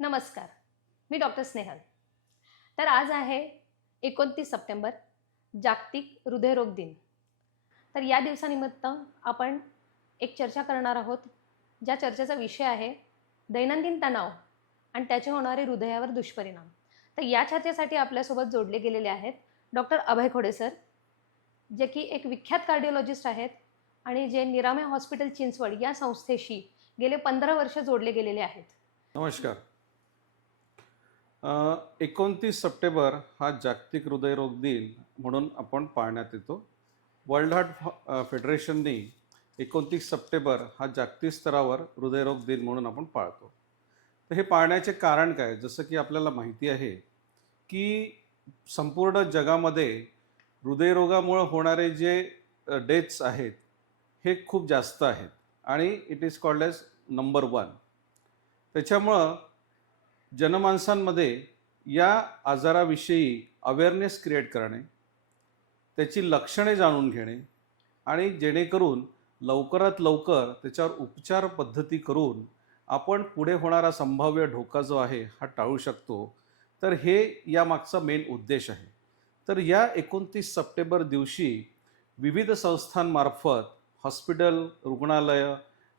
नमस्कार, मी डॉक्टर स्नेहल. तर आज आहे 29 सप्टेंबर, जागतिक हृदयरोग दिन. तर या दिवसानिमित्त आपण एक चर्चा करणार आहोत, ज्या चर्चेचा विषय आहे दैनंदिन तणाव आणि त्याचे होणारे हृदयावर दुष्परिणाम. तर या चर्चेसाठी आपल्यासोबत जोडले गेलेले आहेत डॉक्टर अभय खोडे सर, जे की एक विख्यात कार्डिओलॉजिस्ट आहेत आणि जे निरामे हॉस्पिटल चिंचवड या संस्थेशी गेले 15 वर्ष जोडले गेलेले आहेत. नमस्कार. 29 सप्टेंबर हा जागतिक हृदयरोग दिन म्हणून आपण पाळण्यात येतो. वर्ल्ड हार्ट फेडरेशनने 29 सप्टेंबर हा जागतिक स्तरावर हृदयरोग दिन म्हणून आपण पाळतो. तर हे पाळण्याचे कारण काय? जसं की आपल्याला माहिती आहे की संपूर्ण जगामध्ये हृदयरोगामुळे होणारे जे डेथ्स आहेत हे खूप जास्त आहेत आणि it is called as number 1. त्याच्यामुळं जनमानसांमध्ये या आजाराविषयी अवेअरनेस क्रिएट करणे, त्याची लक्षणे जाणून घेणे आणि जेणेकरून लवकरात लवकर त्याच्यावर उपचार पद्धती करून आपण पुढे होणारा संभाव्य धोका जो आहे हा टाळू शकतो. तर हे यामागचा मेन उद्देश आहे. तर या 29 सप्टेंबर दिवशी विविध संस्थांमार्फत हॉस्पिटल, रुग्णालय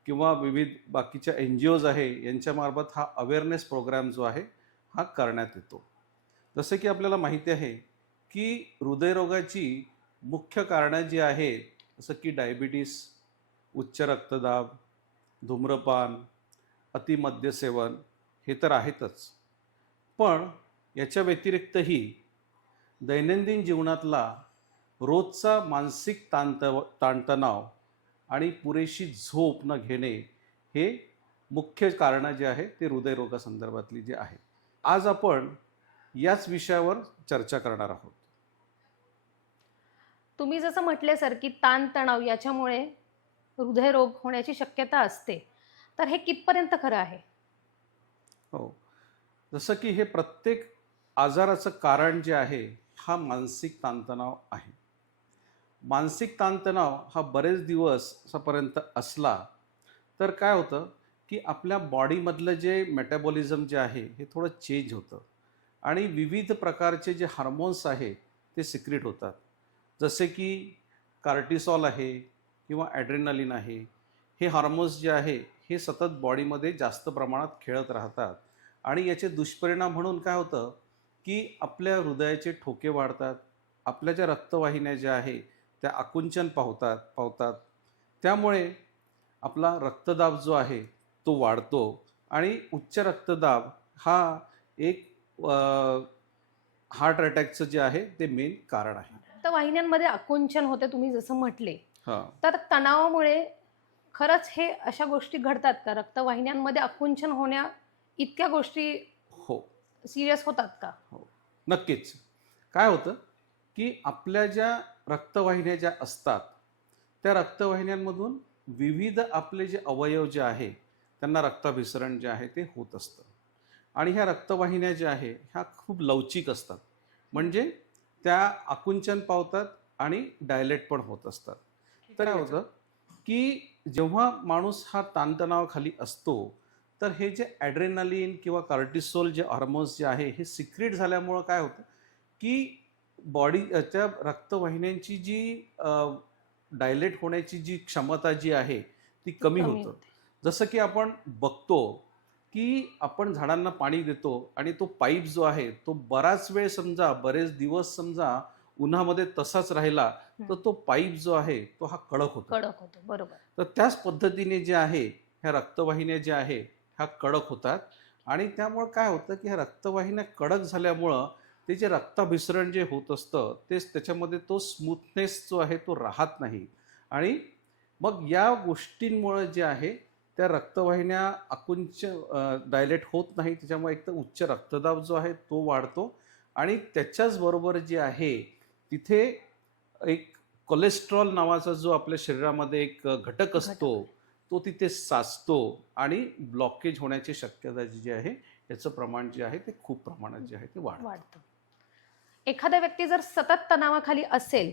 किंवा विविध बाकीच्या NGOज आहे यांच्यामार्फत हा अवेअरनेस प्रोग्राम जो आहे हा करण्यात येतो. जसं की आपल्याला माहिती आहे की हृदयरोगाची मुख्य कारणं जी आहेत, जसं की डायबिटीस, उच्च रक्तदाब, धूम्रपान, अतिमद्यसेवन हे तर आहेतच. पण याच्या व्यतिरिक्तही दैनंदिन जीवनातला रोजचा मानसिक ताणतणाव आणि पुरेशी झोप न घेणे हे मुख्य कारणं जे आहे ते हृदयरोगासंदर्भातली जे आहे. आज आपण याच विषयावर चर्चा करणार आहोत. तुम्ही जसं म्हटले सर की ताणतणाव याच्यामुळे हृदयरोग होण्याची शक्यता असते, तर हे कितपर्यंत खरं आहे? हो, जसं की हे प्रत्येक आजाराचं कारण जे आहे हा मानसिक ताणतणाव आहे. मानसिक ताणतणाव हा बरेच दिवसापर्यंत असला तर काय होतं की आपल्या बॉडीमधलं जे मेटाबॉलिझम जे आहे हे थोडं चेंज होतं आणि विविध प्रकारचे जे हार्मोन्स आहे ते सिक्रेट होतात. जसे की कार्टिसॉल आहे किंवा ॲड्रेनालिन आहे. हे हार्मोन्स जे आहे हे सतत बॉडीमध्ये जास्त प्रमाणात खेळत राहतात आणि याचे दुष्परिणाम म्हणून काय होतं की आपल्या हृदयाचे ठोके वाढतात, आपल्या ज्या रक्तवाहिन्या ज्या आहे त्या आकुंचन पावतात. त्यामुळे आपला रक्तदाब जो आहे तो वाढतो आणि उच्च रक्तदाब हा एक हार्ट अटॅकचं जे आहे ते मेन कारण आहे. तर वाहिन्यांमध्ये आकुंचन होते तुम्ही जसं म्हटले, हां, तर तणावामुळे खरंच हे अशा गोष्टी घडतात का? रक्तवाहिन्यांमध्ये आकुंचन होण्या इतक्या गोष्टी हो सिरियस होतात का? हो, नक्कीच. काय होतं की आपल्या ज्या रक्तवाहिन्या ज्या असतात त्या रक्तवाहिन्यांमधून विविध आपले जे अवयव जे आहे त्यांना रक्ताभिसरण जे आहे ते होत असतं आणि ह्या रक्तवाहिन्या ज्या आहे ह्या खूप लवचिक असतात. म्हणजे त्या आकुंचन पावतात आणि डायलेट पण होत असतात. तर काय होतं की जेव्हा माणूस हा ताणतणावाखाली असतो तर हे जे ॲड्रेनालिन किंवा कार्टिसोल जे हार्मोन्स जे आहे हे सिक्रेट झाल्यामुळं काय होतं की त्या रक्तवाहिन्यांची जी डायलेट होण्याची जी क्षमता जी आहे ती कमी होतं. होते. जसं की आपण बघतो की आपण झाडांना पाणी देतो आणि तो पाईप जो आहे तो बराच वेळ समजा बरेच दिवस समजा उन्हामध्ये तसाच राहिला तर तो पाईप जो आहे तो हा कडक होतो. कडक होतो, बरोबर. तर त्याच पद्धतीने जे आहे ह्या रक्तवाहिन्या ज्या आहे ह्या कडक होतात आणि त्यामुळं काय होतं की ह्या रक्तवाहिन्या कडक झाल्यामुळं ते जे रक्ताभिसरण जे होत असतं तेच त्याच्यामध्ये तो स्मूथनेस जो आहे तो राहत नाही आणि मग या गोष्टींमुळे जे आहे त्या रक्तवाहिन्या डायलेट होत नाही. त्याच्यामुळे एक तर उच्च रक्तदाब जो आहे तो वाढतो आणि त्याच्याचबरोबर जे आहे तिथे एक कोलेस्ट्रॉल नावाचा जो आपल्या शरीरामध्ये एक घटक असतो तो तिथे साचतो आणि ब्लॉकेज होण्याची शक्यता जी आहे याचं प्रमाण जे आहे ते खूप प्रमाणात जे आहे ते वाढतं. एखादा व्यक्ती जर सतत तणावाखाली असेल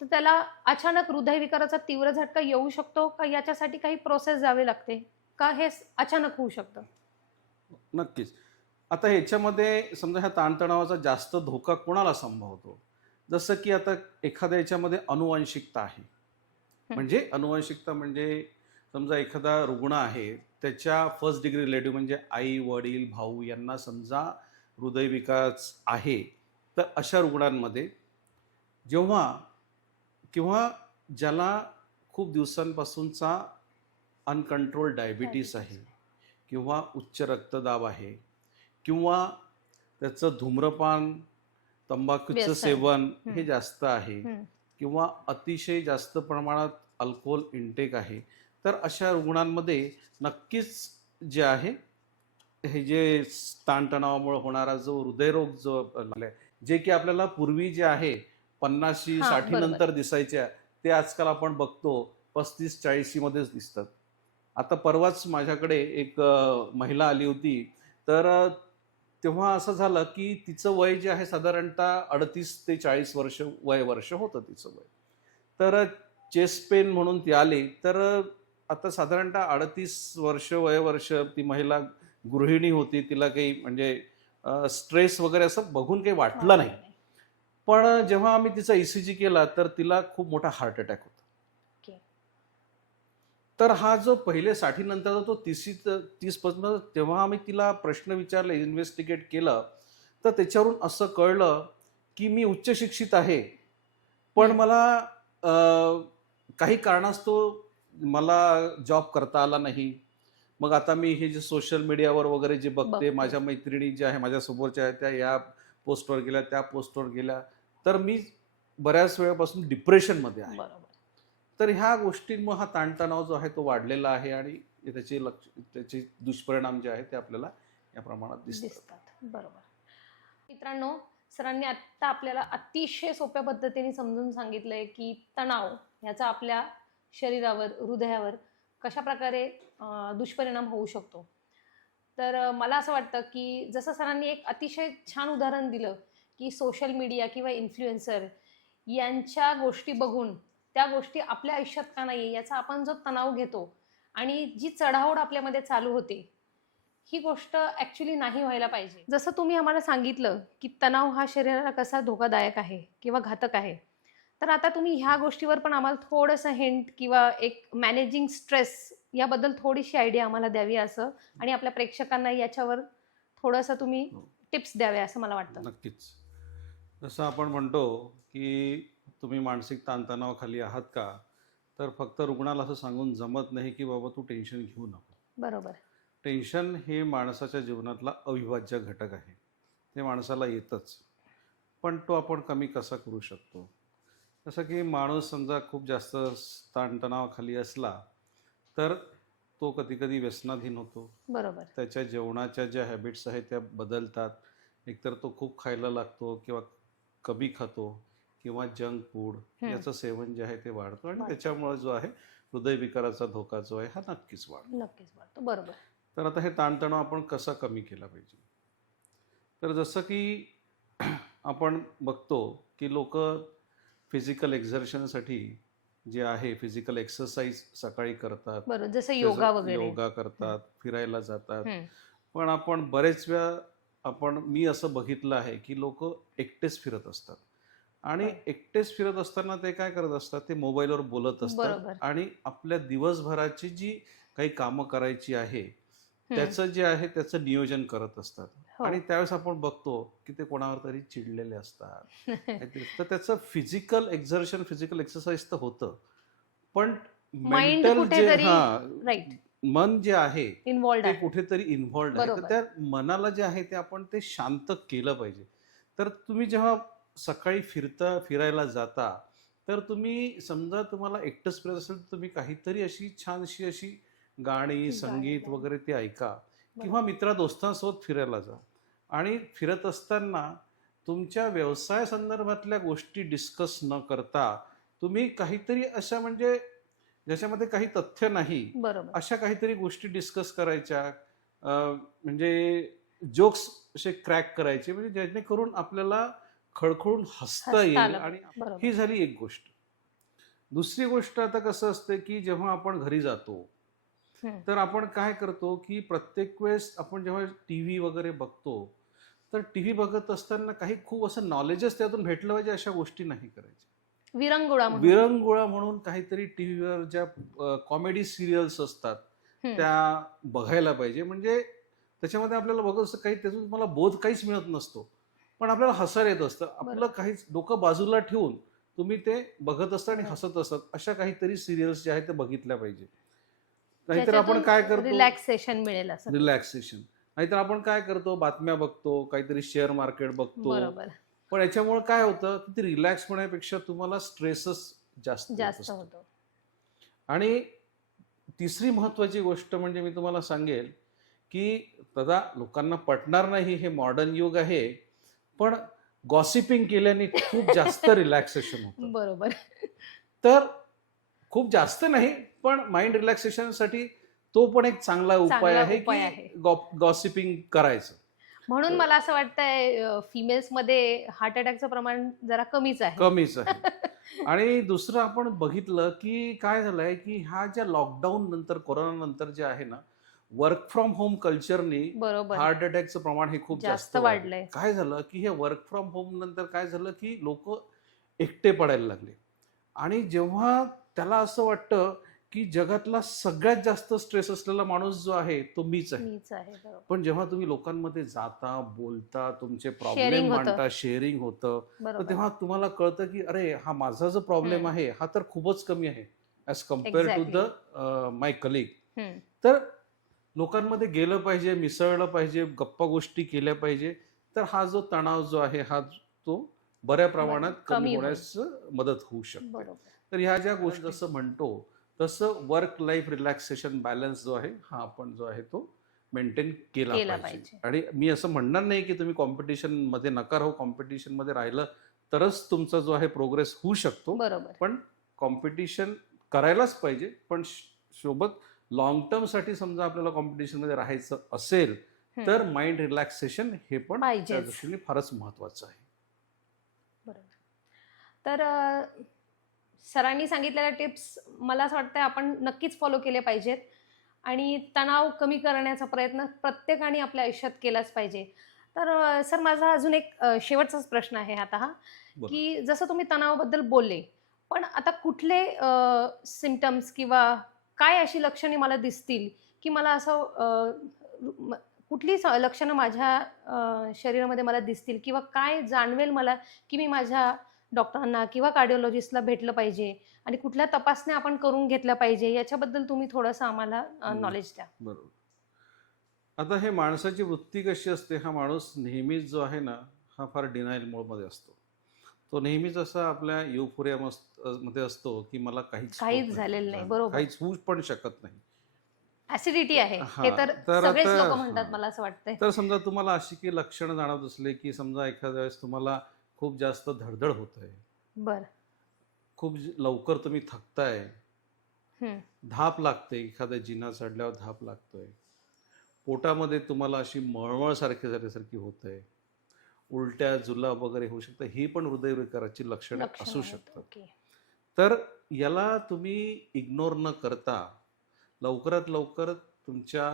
तर त्याला अचानक हृदयविकाराचा तीव्र झटका येऊ शकतो का? याच्यासाठी काही प्रोसेस जावी लागते का? हे अचानक होऊ शकतं? नक्कीच. आता ह्याच्यामध्ये समजा ह्या ताणतणावाचा जास्त धोका कोणाला संभवतो? जसं की आता एखाद्या याच्यामध्ये अनुवांशिकता आहे. म्हणजे अनुवांशिकता म्हणजे समजा एखादा रुग्ण आहे, त्याच्या फर्स्ट डिग्री रिलेटिव्ह म्हणजे आई, वडील, भाऊ यांना समजा हृदयविकार आहे, तर अशा रुग्णांमध्ये जेव्हा किंवा ज्याला खूप दिवसांपासूनचा अनकंट्रोल डायबिटीस आहे किंवा उच्च रक्तदाब आहे किंवा त्याचं धूम्रपान, तंबाखूचं व्यसन. सेवन हे हम्म. जास्त आहे हम्म. किंवा अतिशय जास्त प्रमाणात अल्कोहोल इंटेक आहे, तर अशा रुग्णांमध्ये नक्कीच जे आहे हे जे ताणतणावामुळे होणारा जो हृदयरोग जो आहे, जे की आपल्याला पूर्वी जे आहे 50 हा, 60 बरोबर. नंतर दिसायच्या, ते आजकाल आपण बघतो 35 40 मध्येच दिसतात. आता परवाच माझ्याकडे एक महिला आली होती, तर तेव्हा असं झालं की तिचं वय जे आहे साधारणतः 38 ते 40 वर्ष होतं तिचं वय. तर चेस्ट पेन म्हणून ती आली. तर आता साधारणतः 38 वर्ष ती महिला गृहिणी होती. तिला काही म्हणजे स्ट्रेस वगैरे असं बघून काही वाटलं नाही. पण जेव्हा आम्ही तिचा ECG केला तर तिला खूप मोठा हार्ट अटॅक होता. ओके. तर हा जो पहिले 60 नंतरचा तो 30 पासून, तेव्हा आम्ही तिला प्रश्न विचारले, इन्व्हेस्टिगेट केलं, तर त्याच्यावरून असं कळलं की मी उच्च शिक्षित आहे, पण मला काही कारणास्तव मला जॉब करता आला नाही. मग आता मी हे जे सोशल मीडियावर वगैरे जे बघते, माझ्या मैत्रिणी ज्या आहे माझ्यासमोरच्या आहेत त्या या पोस्टवर गेल्या, त्या पोस्टवर गेल्या, तर मी बऱ्याच वेळापासून डिप्रेशनमध्ये आहे. बरोबर. तर ह्या गोष्टींमुळे हा ताणतणाव जो आहे तो वाढलेला आहे आणि त्याचे दुष्परिणाम जे आहेत ते आपल्याला या प्रमाणात दिसतात. बरोबर. मित्रांनो, सरांनी आत्ता आपल्याला अतिशय सोप्या पद्धतीने समजून सांगितलंय की तणाव ह्याचा आपल्या शरीरावर, हृदयावर कशा प्रकारे दुष्परिणाम होऊ शकतो. तर मला असं वाटतं की जसं सरांनी एक अतिशय छान उदाहरण दिलं की सोशल मीडिया किंवा इन्फ्लुएन्सर यांच्या गोष्टी बघून त्या गोष्टी आपल्या आयुष्यात का नाही याचा आपण जो तणाव घेतो आणि जी चढाओढ आपल्यामध्ये चालू होते, ही गोष्ट ॲक्च्युली नाही व्हायला पाहिजे. जसं तुम्ही आम्हाला सांगितलं की तणाव हा शरीराला कसा धोकादायक आहे किंवा घातक आहे, तर आता तुम्ही ह्या गोष्टीवर पण आम्हाला थोडंसं हिंट किंवा एक मॅनेजिंग स्ट्रेस याबद्दल थोडीशी आयडिया आम्हाला द्यावी असं, आणि आपल्या प्रेक्षकांना याच्यावर थोडंसं तुम्ही टिप्स द्याव्या असं मला वाटतं. नक्कीच. जसं आपण म्हणतो की तुम्ही मानसिक ताणतणावाखाली आहात का, तर फक्त रुग्णाला असं सांगून जमत नाही की बाबा तू टेन्शन घेऊ नको. बरोबर. टेन्शन हे माणसाच्या जीवनातला अविभाज्य घटक आहे. ते माणसाला येतच, पण तो आपण कमी कसा करू शकतो? जसं की माणूस समजा खूप जास्त ताणतणावाखाली असला तर तो कधी कधी व्यसनाधीन होतो. बरोबर. त्याच्या जेवणाच्या ज्या हॅबिट्स आहेत त्या बदलतात. एकतर तो खूप खायला लागतो किंवा कमी खातो किंवा जंक फूड याचं सेवन जे आहे ते वाढतं आणि त्याच्यामुळे जो आहे हृदयविकाराचा धोका जो आहे हा नक्कीच वाढतो. बरोबर. तर आता हे ताणतणाव आपण कसा कमी केला पाहिजे? तर जसं की आपण बघतो की लोक फिजिकल एक्झर्शनसाठी जे आहे फिजिकल एक्सरसाइज सकाळी करतात. बरोबर. जसं योगा वगैरे. योगा करतात, फिरायला जातात. पण आपण बरेच वेळा मी असं बघितलं आहे की लोक एकटेच फिरत असतात आणि एकटेच फिरत असताना ते काय करत असतात, ते मोबाईलवर बोलत असतात आणि आपल्या दिवसभराची जी काही कामं करायची आहे त्याचं जे आहे त्याचं नियोजन करत असतात. आणि त्यावेळेस आपण बघतो की ते कोणावर तरी चिडलेले असतात. तर त्याचं फिजिकल एक्सरसाइज तर होतं, पण मेंटल जे मन जे आहे ते कुठेतरी इन्व्हॉल्ड आहे. तर त्या मनाला जे आहे ते आपण ते शांत केलं पाहिजे. तर तुम्ही जेव्हा सकाळी फिरायला जाता तर तुम्ही समजा तुम्हाला एकटंच फिरत असेल तर तुम्ही काहीतरी अशी छानशी अशी गाणी, संगीत वगैरे ते ऐका किंवा मित्र दोस्तांसोबत फिरायला जा. आणि फिरत असताना तुमच्या व्यवसाय संदर्भातल्या गोष्टी डिस्कस न करता तुम्ही काहीतरी अशा म्हणजे ज्याच्यामध्ये काही तथ्य नाही अशा काहीतरी गोष्टी डिस्कस करायच्या, म्हणजे जोक्स असे क्रॅक करायचे, म्हणजे जेणेकरून आपल्याला खळखळून हसता येईल. आणि ही झाली एक गोष्ट. दुसरी गोष्ट आता कसं असते की जेव्हा आपण घरी जातो हम्म. तर आपण काय करतो की प्रत्येक वेळेस आपण जेव्हा टीव्ही वगैरे बघतो तर टीव्ही बघत असताना काही खूप असं नॉलेजच त्यातून भेटलं पाहिजे अशा गोष्टी नाही करायच्या. विरंगुळा म्हणून. विरंगुळा म्हणून काहीतरी टीव्हीवर ज्या कॉमेडी सिरियल्स असतात हम्म. त्या बघायला पाहिजे. म्हणजे त्याच्यामध्ये आपल्याला बघत असतं काही, त्यातून तुम्हाला बोध काहीच मिळत नसतो पण आपल्याला हसायला येत असतं. आपलं बरोबर. काहीच डोकं बाजूला ठेवून तुम्ही ते बघत असता आणि बरोबर. हसत असतात. अशा काहीतरी सिरियल्स जे आहेत ते बघितल्या पाहिजे. नाहीतर आपण ज्याच्यातून काय करतो, रिलॅक्सेशन मिळेल असं. रिलॅक्सेशन. नाहीतर आपण काय करतो, बातम्या बघतो, काहीतरी शेअर मार्केट बघतो. बरोबर. पण याच्यामुळे काय होतं की ते रिलॅक्स होण्यापेक्षा तुम्हाला स्ट्रेसच जास्त येत जास्त असतो. होतो. आणि तिसरी महत्वाची गोष्ट म्हणजे मी तुम्हाला सांगेल की दादा लोकांना पटणार नाही, हे मॉडर्न युग आहे, पण गॉसिपिंग केल्याने खूप जास्त रिलॅक्सेशन होतं. बरोबर. तर खूप जास्त नाही पण माइंड रिलॅक्सेशनसाठी तो पण एक चांगला उपाय चांगला आहे उपाय की आहे. गॉसिपिंग करायचं. म्हणून तर- मला असं वाटतंय फिमेल्स मध्ये हार्ट अटॅकचं प्रमाण जरा कमीच आहे. कमीच आहे. आणि दुसरं आपण बघितलं की काय झालंय की ह्या ज्या लॉकडाऊन नंतर, कोरोना नंतर जे आहे ना, वर्क फ्रॉम होम कल्चरनी बरोबर. हार्ट अटॅकचं प्रमाण हे खूप जास्त जास्त वाढलंय. काय झालं की हे वर्क फ्रॉम होम नंतर काय झालं की लोक एकटे पडायला लागले. आणि जेव्हा त्याला असं वाटतं की जगातला सगळ्यात जास्त स्ट्रेस असलेला माणूस जो आहे तो मीच आहे. मीच आहे. बरोबर. पण जेव्हा तुम्ही लोकांमध्ये जाता, बोलता, तुमचे Sharing प्रॉब्लेम होतं. मांडता, शेअरिंग होतं, तर बरोबर. तेव्हा तुम्हाला कळतं की अरे हा माझा जो प्रॉब्लेम आहे हा तर खूपच कमी आहे as compare to the my colleague. Hmm. तर लोकांमध्ये गेलं पाहिजे, मिसळलं पाहिजे, गप्पा गोष्टी केल्या पाहिजे. तर हा जो तणाव जो आहे हा तो बऱ्या प्रमाणात कमी कमी होईल. होण्यास मदत होऊ शकते. बरोबर. तर ह्या ज्या गोष्टी जसं म्हणतो तसं वर्क लाईफ रिलॅक्सेशन बॅलन्स जो आहे हा आपण जो आहे तो मेंटेन केला केला पाहिजे. पाहिजे. आणि मी असं म्हणणार नाही की तुम्ही कॉम्पिटिशन मध्ये नका राहू. कॉम्पिटिशन मध्ये राहिलं तरच तुमचा जो आहे प्रोग्रेस होऊ शकतो. बरोबर. पण कॉम्पिटिशन करायलाच पाहिजे. पण सोबत लॉंग टर्म साठी समजा आपल्याला कॉम्पिटिशन मध्ये राहायचं असेल हम्म. तर माइंड रिलॅक्सेशन हे पण त्या पाहिजेच. दृष्टीने फारच महत्वाचं आहे. बरोबर. तर सरांनी सांगितलेल्या टिप्स मला असं वाटतं आपण नक्कीच फॉलो केले पाहिजेत आणि तणाव कमी करण्याचा प्रयत्न प्रत्येकाने आपल्या आयुष्यात केलाच पाहिजे. तर सर माझा अजून एक शेवटचाच प्रश्न आहे आता हा, बरं. की जसं तुम्ही तणावाबद्दल बोलले, पण आता कुठले सिम्पटम्स किंवा काय अशी लक्षणे मला दिसतील की मला असं कुठली लक्षणं माझ्या शरीरामध्ये मला दिसतील किंवा काय जाणवेल मला की मी माझ्या डॉक्टरांना किंवा कार्डिओलॉजिस्टला भेटलं पाहिजे आणि कुठल्या तपासण्या आपण करून घेतल्या पाहिजे, याच्याबद्दल तुम्ही थोडंसं आम्हाला नॉलेज द्या. बरोबर. आता हे माणसाची वृत्ती कशी असते, हा माणूस नेहमीच जो आहे ना हा फार डिनायल मोडमध्ये असतो. तो नेहमीच असा आपल्या युफोरिया मध्ये असतो की मला काहीच होत झालेलं नाही. नाही, बरोबर. काहीच होऊ पण शकत नाही. ऍसिडिटी आहे हा, हे तर तर सगळेच आता- लोक म्हणतात, हा. मला असं वाटतंय. तर समजा तुम्हाला अशी काही लक्षणं जाणवत असले की समजा एखाद्या वेळेस तुम्हाला खूप जास्त धडधड होत आहे, बर. खूप लवकर तुम्ही थकताय, हम्म. धाप लागते, एखाद्या जिना चढल्यावर धाप लागतोय, पोटामध्ये तुम्हाला अशी मळमळ सारखी झाल्यासारखी होत आहे, उलट्या जुलाब वगैरे होऊ शकतं, ही पण हृदयविकाराची लक्षणे असू आहेत. शकतात. ओके. तर याला तुम्ही इग्नोर न करता लवकरात लवकर तुमच्या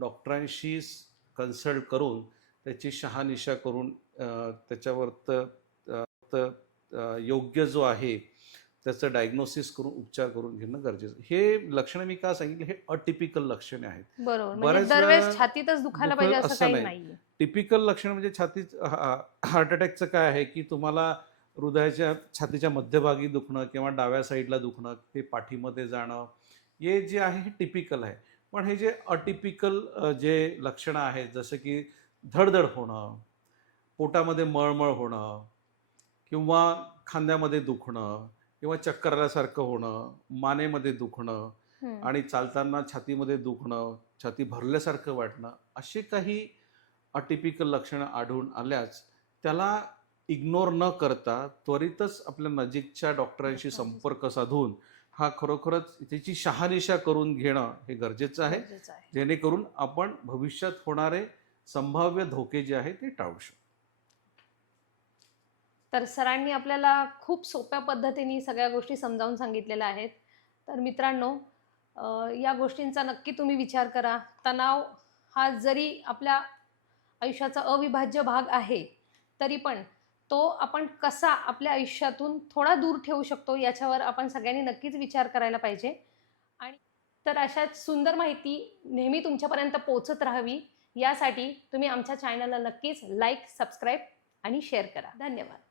डॉक्टरांशी कन्सल्ट करून त्याची शहानिशा करून त्याच्यावर योग्य जो आहे त्याचं डायग्नोसिस करून उपचार करून घेणं गरजेचं. हे लक्षणं मी का सांगितलं, हे अटिपिकल लक्षणे आहेत. बरोबर. म्हणजे बऱ्याच दरवेळेस वेळा छातीतच दुखायला पाहिजे असं काही नाही. नाहीये. टिपिकल लक्षण म्हणजे हार्ट अटॅकचं काय आहे की तुम्हाला हृदयाच्या छातीच्या मध्यभागी दुखणं किंवा डाव्या साईडला दुखणं, ते पाठीमध्ये जाणं, हे जे आहे हे टिपिकल आहे. पण हे जे अटिपिकल जे लक्षणं आहेत जसं की धडधड होणं, पोटामध्ये मळमळ होणं किंवा खांद्यामध्ये दुखणं किंवा चक्कर आल्यासारखं होणं, मानेमध्ये दुखणं हम्म. आणि चालताना छातीमध्ये दुखणं, छाती भरल्यासारखं वाटणं, अशी काही अटिपिकल लक्षणं आढळून आल्यास त्याला इग्नोर न करता त्वरितच आपल्या नजीकच्या डॉक्टरांशी संपर्क साधून हा खरोखरच त्याची शहानिशा करून घेणं हे गरजेचं आहे, गरजेचं आहे. जेणेकरून आपण भविष्यात होणारे संभाव्य धोके जे आहे ते टाळू शकतो. तर सरांनी आपल्याला खूप सोप्या पद्धतीने सगळ्या गोष्टी समजावून सांगितलेल्या आहेत. तर मित्रांनो, या गोष्टींचा नक्की तुम्ही विचार करा. तणाव हा जरी आपल्या आयुष्याचा अविभाज्य भाग आहे, तरी पण तो आपण कसा आपल्या आयुष्यातून थोडा दूर ठेवू शकतो याच्यावर आपण सगळ्यांनी नक्कीच विचार करायला पाहिजे. आणि तर अशाच सुंदर माहिती नेहमी तुमच्यापर्यंत पोहोचत राहावी यासाठी तुम्ही आमच्या चॅनलला नक्कीच लाईक, सबस्क्राईब आणि शेअर करा. धन्यवाद.